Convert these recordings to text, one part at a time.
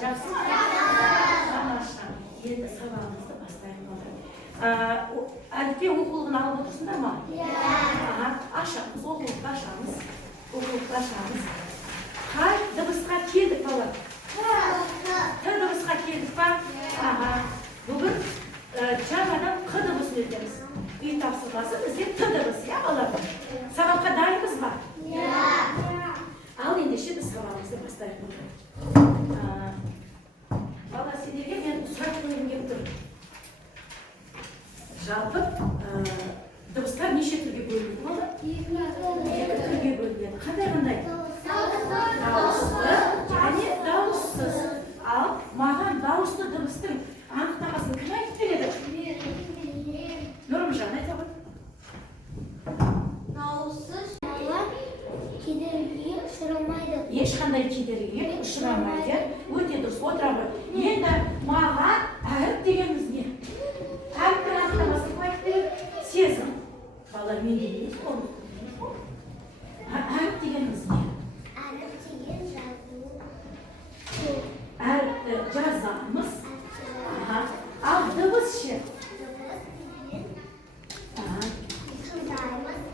жақсы? Тамаша. Енді сабағымызды бастаймыз. Әліппе оқулығын алып отырсыңдар ма? Ашамыз, оқулықты ашамыз. Қай дыбысқа келдік балар? Т дыбысқа келдік па? Бүгін жаңадан Қ дыбысын өтеміз. Үй тапсырмасы бізде Т дыбысы, иә балар? Сабаққа дайынбыз ба? Ал ендеше біз сабағымызды бастайық. Бала, сендерге мен сұрақ қойғым келіп тұр. Жалпы дыбыстар неше түрге бөлінеді болды? Екі түрге бөлінеді. Қандай? Дауысты және дауыссыз. Ал маған дауысты дыбыстың анықтамасын кім айтып береді? Нұрымжан, айта ғой. Дауыссыз кедергіге ұшырамайды. Ешқандай кедергіге ұшырамайды. Өте дұрыс, отыра ғой. Енді маған әріп дегеніміз не? Әріптің анықтамасын кім айтып береді? Сезім. Балар, мен дейміз қолы. Әріп дегеніміз не? Әріп деген жазу. Әріпті жазамыз. Ал дыбыс ше?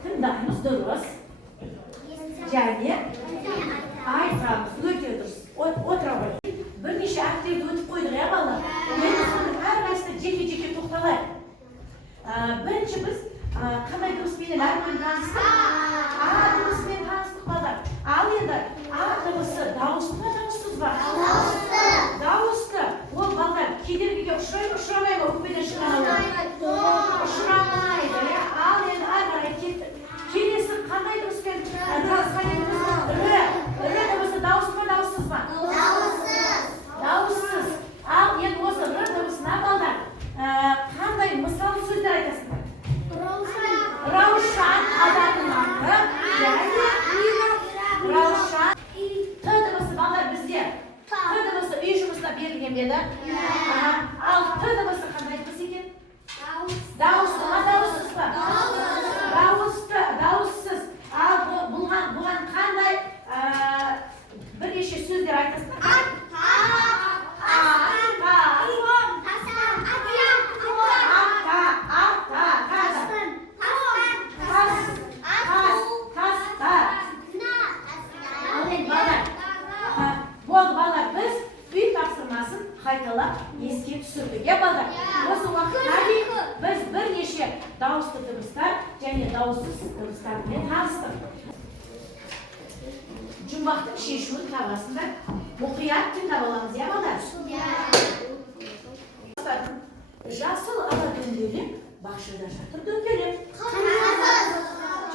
Тыңдаймыз, дұрыс. Және айтамыз, өте дұрыс. Отыра ғой. Бірнеше әріптерді өтіп қойдық, иә балар? Енді соның әрқайсысына жеке-жеке тоқталайық. Бірінші біз қандай дыбыспен әріппен таныстық? А дыбысымен таныстық балар. Ал енді А дыбысы дауысты ма, дауыссыз ба? Дауысты. Ол балдар кедергіге ұшырай ма, ұшырамай ма? Өкпеден шығарады. Ұшырамайды. Ал енді ары қарай кеттік. Келесі қандай дыбыспен танысқан едіңіз? Р дыбысы дауысты ма, дауыссыз ба? Дауыссыз. Ал енді осы Р дыбысына балдар қандай мысалы сөздер айтасыңдар? Раушан адамның аты және Раушан. Т дыбысы балдар бізде Т дыбысы үй жұмысына берілген беді. Ал Т дыбысы қандай дыбыс екен? Дауысты ма, дауыссыз ба? Дауысты, дауыссыз. Ал бұған қандай бірнеше сөздер айтасыңдар? Болды балар, біз үй тапсырмасын қайталап еске түсірдік, иә балар? Осы уақытқа дейін біз бірнеше дауысты дыбыстар және дауыссыз дыбыстармен таныстық. Жұмбақтың шешуін табасында мұқият тыңдап аламыз, иә балар? Жасыл ала дөңгелек, бақшада жатыр дөңгелек.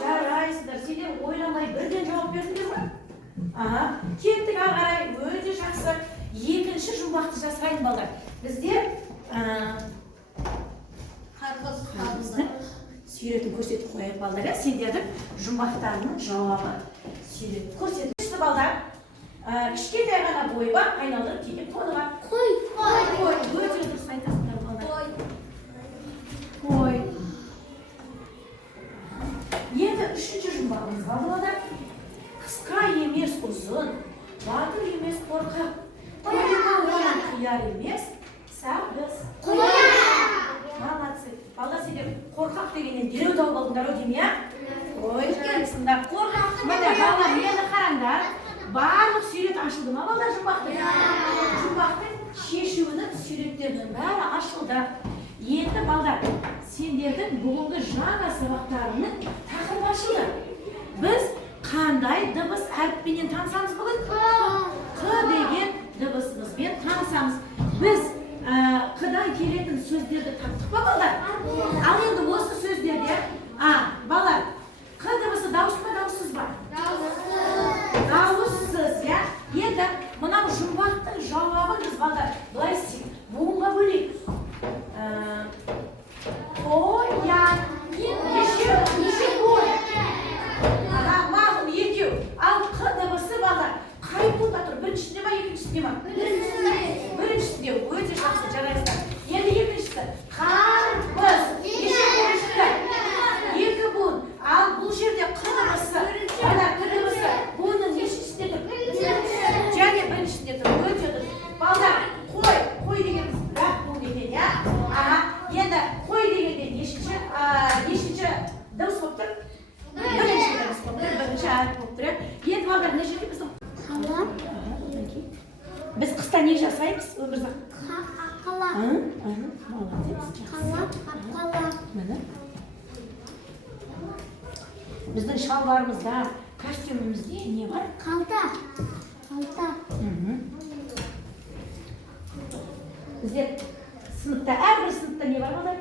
Жарайсыздар, сендер ойламай бірден жауап бердіңдер ме? Кеттік ары қарай, өте жақсы. Екінші жұмбақты жасайын балар. Бізде сүйретін көрсетіп қояйық балдар. Сендердің жұмбақтарының жауабы сүйретін көрсетіп. Үшті балдар, кішкентай ғана бой бар, айналдырып келген тоны бар. Қой. Өте дұрыс айтасыңдар балдар. Қой. Енді үшінші жұмбағымыз бар балдар. Қысқа емес ұзын, батыр емес қорқақ, қияр емес сағыз. Молодцы. Балдар, сендер қорқақ дегеннен дереу тауып алдыңдар, ау деймін, иә? Ой, жарайсыңдар. Міне балдар, мені қараңдар. Барлық сурет ашылды ма балдар жұмбақтың? Жұмбақтың шешуінің суреттерінің бәрі ашылды. Енді балдар, сендердің бүгінгі жаңа сабақтарының тақырыбы ашылды. Біз қандай дыбыс әріппенен танысамыз бүгін? Қ деген дыбысымызбен танысамыз. Біз Қ-дан келетін сөздерді таптық па балдар? Ал енді осы сөздерде балар, Қ дыбысы дауысты ма, дауыссыз ба? Дауыссыз, иә? Енді мынау жұмбақтың жауабын біз балдар былай істейік. Буынға бөлейік. Қоян. Неше қой? Мағын екеу. Ал Қ дыбысы балар қай буында тұр? Біріншісінде ма, екіншісінде ма? Біріншісінде. Өте жақсы, жарайсыздар. Енді екіншісі. Қарбыз. Неше буын шықты? Екі буын. Ал бұл жерде Қ дыбысы. Қ дыбысы буынның нешесінде тұр? Және біріншісінде тұр. Өте дұрыс. Балдар, қыста не жасаймыз өмірзақ? Аққала. Молодец. Аққала. Міне. Біздің шалбарымызда, костюмімізде не бар? Қалта. Біздер сыныпта, әрбір сыныпта не бар балдар?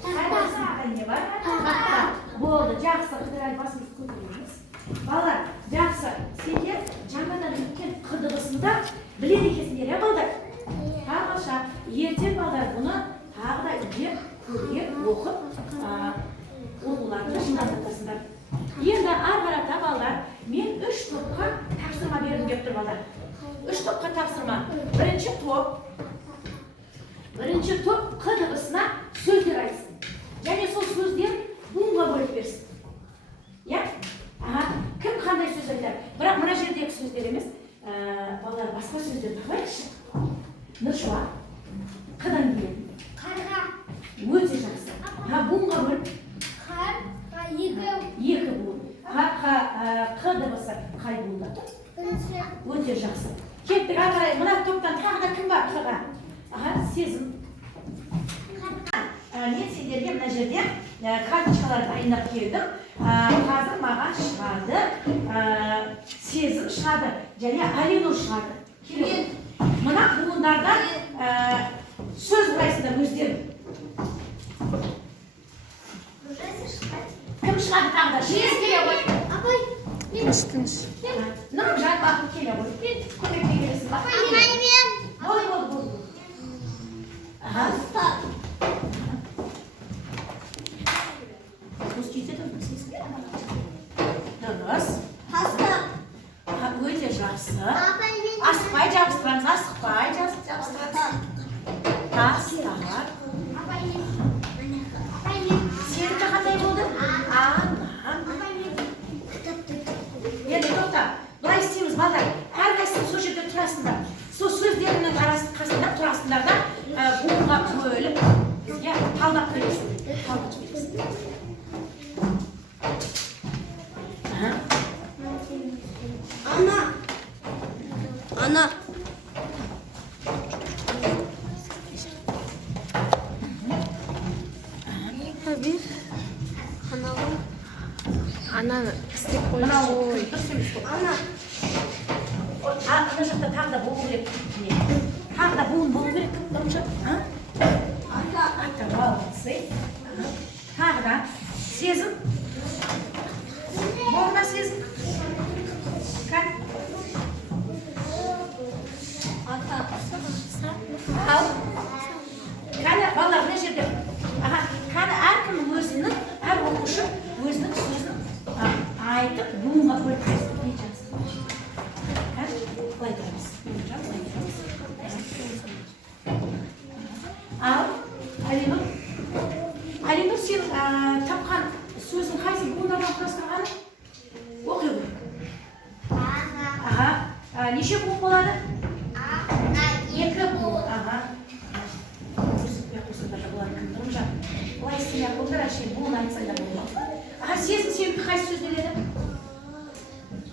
Әрбір сыныпта не бар? Тақта. Болды, жақсы, қыдырай басымыз көтереміз. Балдар, жақсы, сендер жаңадан өткен қырдығысында біледі екенсіңдер, иә балдар? Тамаша, ертең балдар бұны тағы да үйде көріп, оқып, оқуларды жинақтасыңдар. Енді ары қарата балдар, мен 3 топқа тапсырма бердім деп тұр балдар. 3 топқа тапсырма. Бірінші топ қырдығысына сөздер айтсын. Және сол сөздер буынға бөліп берсін. Я? Кім қандай сөз айтар? Бірақ мына жердегі сөздер емес, балалар басқа сөздер тақылайықшы. Нұршуақ, қыдан келетін. Қарға. Өте жақсы. Буынға бөліп. Екі буын. Қырдығысы қай буында тұр? Өте жақсы. Кеттік ағарай, мына топтан тағы да кім бар қыға? Сезім. Мен сендерге мына жерде карточкалар дайындап келдім. Қазір маған шығады, сезім шығады, және Алину шығады. Мына буындардан сөз құрайсыңдар өздерің. Кім шығады тағда? Жез келе ғой. Апай. Нұрымжан бақыт келе ғой. Көмекке келесің ба? Апай мен. Болды. Дұрыс. Өте жақсы. Асықпай жабыстырамыз, асықпай жабыстырамыз. Тастар. Сенікі қандай болды? Енді тоқта, бұлай істейміз балдар. Әрқайсың сол жерде тұрасыңдар. Сол сөздерінің қасында тұрасыңдар да буынға бөліп бізге талдап бересің. Ана. Bir. Ananı istek koyuyor. Ана. Ана жақта тағы да болу керек. Тағы да буын болу керек. Молодцы. Тағы да сезім. Болма сезім. Кәне балалар мына жерде. Кәне әркім өзінің, әр оқушы өзінің сөзін айтып буынға бөліп берсін. Былай тұрамыз. Ал, Алинұр, сен тапқан сөзін қайсы буындардан құрастырғаны? Оқи ғой. Неше буын болады? 2 буын. Бұлай істемей қолдар әшейін буын айтсаңдар болады. Сезім сенікі қайсы сөз келеді?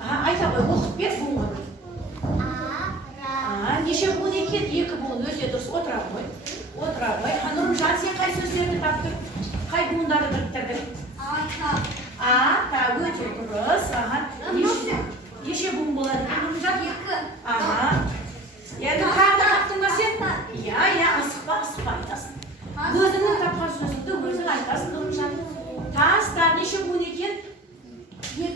Айта ғой, оқып бер буынға бөліп. Неше буын екен? 2 буын, өте дұрыс. Отыра ғой. Нұрымжан, сен қай сөздерді таптыр? Қай буындарды біріктірдің? Ата, өте дұрыс. Неше буын болады? Нұрымжан? 2. Енді қағда таптың ба сен? Асықпа айтасың. Өзіңнің тапқан сөзіңді өзің айтасың, Нұрымжан. Таста, неше буын екен? 2.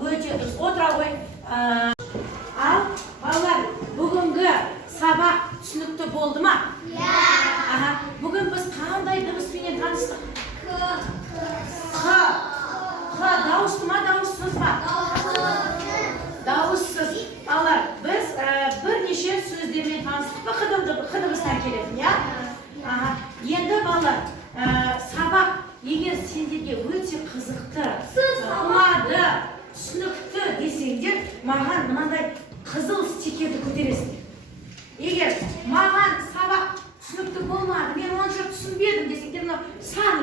Өте дұрыс. Отыра ғой. Ал, балалар, бүгінгі сабақ түсінікті болды ма? Бүгін біз қандай дыбыспенен таныстық? Қ. Дауысты ма, дауыссыз ба? Дауыссыз. Балалар, біз бірнеше сөздермен таныстық па қыдығыстан келетін, я? Енді балалар, сабақ егер сендерге өте қызықты, ұнады, түсінікті десеңдер, маған мынандай қызыл стикерді көтересіңдер. Егер маған сабақ түсінікті болмады, мен онша түсінбедім десеңдер, сан